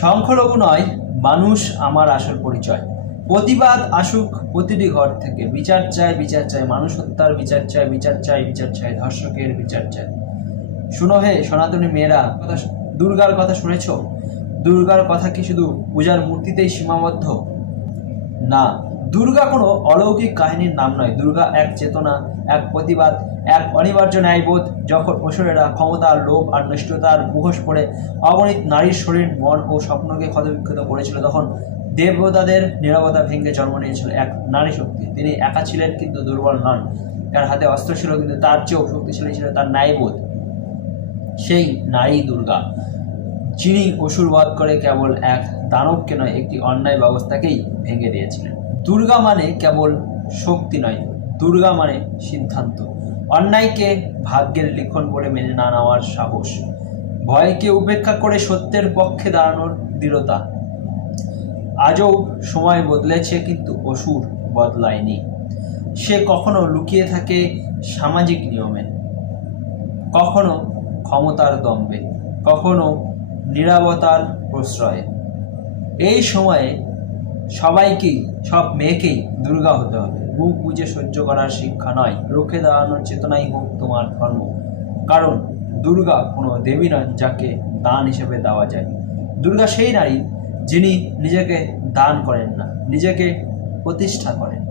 সংখ্যালঘু নয়, মানুষ আমার আসল পরিচয়। প্রতিবাদ আসুক প্রতিটি ঘর থেকে। বিচার চাই, বিচার চাই, মানুষ হত্যার বিচার চাই, বিচার চাই, বিচার চাই, ধর্ষকের বিচার চাই। শুনো হে সনাতনী মেয়েরা, দুর্গার কথা শুনেছ? দুর্গার কথা কি শুধু পূজার মূর্তিতেই সীমাবদ্ধ? না, দুর্গা কোনো অলৌকিক কাহিনীর নাম নয়। দুর্গা এক চেতনা, এক প্রতিবাদ, এক অনিবার্য ন্যায়বোধ। যখন অসুরেরা ক্ষমতার, লোভ আর নিষ্ঠুরতার মুখোশ পরে অগণিত নারীর শরীর, মন ও স্বপ্নকে ক্ষতবিক্ষত করেছিল, তখন দেবতাদের নীরবতা ভেঙে জন্ম নিয়েছিল এক নারী শক্তি। তিনি একা ছিলেন কিন্তু দুর্বল নন। তার হাতে অস্ত্র ছিল, কিন্তু তার চেয়েও শক্তিশালী ছিল তার ন্যায়বোধ। সেই নারী দুর্গা, যিনি অসুর বধ করে কেবল এক দানবকে নয়, একটি অন্যায় ব্যবস্থাকেই ভেঙে দিয়েছিলেন। দুর্গা মানে কেবল শক্তি নয়, দুর্গা মানে সিদ্ধান্ত। অন্যায়কে ভাগ্যের লিখন বলে মেনে না নেওয়ার সাহস, ভয়কে উপেক্ষা করে সত্যের পক্ষে দাঁড়ানোর দৃঢ়তা। আজও সময় বদলেছে, কিন্তু অসুর বদলায়নি। সে কখনো লুকিয়ে থাকে সামাজিক নিয়মে, কখনো ক্ষমতার দম্ভে, কখনো নীরবতার প্রশ্রয়ে। এই সময়ে সবাইকেই, সব মেয়েকেই দুর্গা হতে হবে। মুখ বুঝে সহ্য করার শিক্ষা নয়, রুখে দাঁড়ানোর চেতনাই হোক তোমার ধর্ম। কারণ দুর্গা কোনো দেবী নয় যাকে দান হিসেবে দেওয়া যায়। দুর্গা সেই নারী যিনি নিজেকে দান করেন না, নিজেকে প্রতিষ্ঠা করেন।